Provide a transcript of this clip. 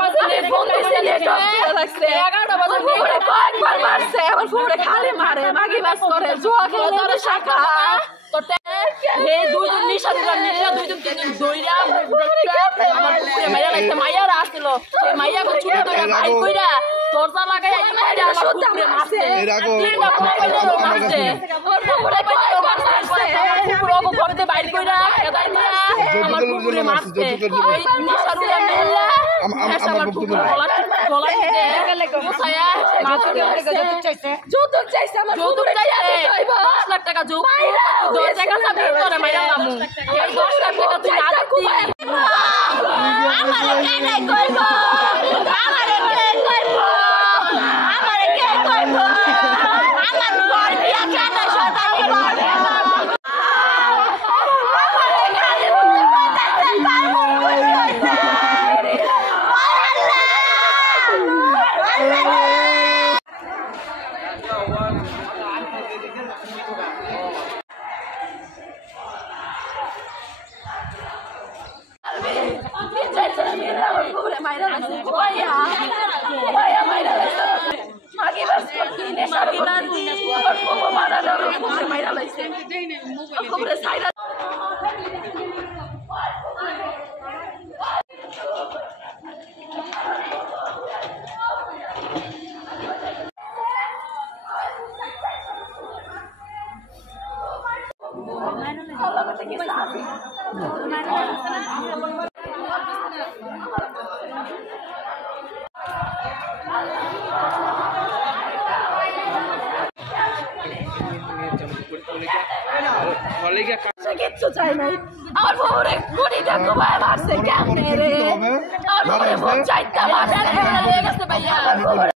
বাজে ফোন দিছে নেটওয়ার্ক লাগছে 11টা বাজে ফোনে কয়েকবার মারছে আমার ফোনে খালি মারে মাগি বাস করে জোয়া খেলে ধরে শাখা তো হে দুই দিন নিশারা নিশা দুই দিন তিন দিন দইরা আমার পুরে মাইয়া লাগছে মাইয়ারা আসছিল সেই মাইয়া কো ছুটে ধরে ভাই কইরা দরজা লাগাই মাইরা আমার পুরে মারছে তিনটা পুরো মারছে পুরো মারছে পুরো ঘরতে বাইর কইরা এদাই নিয়া আমার পুরে মারছে এই নিশারা মেলা আমার পুরে গলা দিতে মোসায়া মাছকে যৌতুক চাইছে আমার যৌতুক চাইছে 10 লাখ টাকা যৌতুক 10 টাকা সাথে তোরে মাইরা নামু এই 10 লাখ টাকা তুই না দিতি আমারে কে নাই কইব আমারে কে কইব আমারে কে কইব আমার ঘর দিয়া কেন শতানি করবে আমারে খালি বুঝতে পারতেন পারবো কইছে কিচ্ছু চাই নাই আমার বউরে গুড়িটা ঘুমায় মারছে কেমনে রে আমার বউরে চাইতে মারছে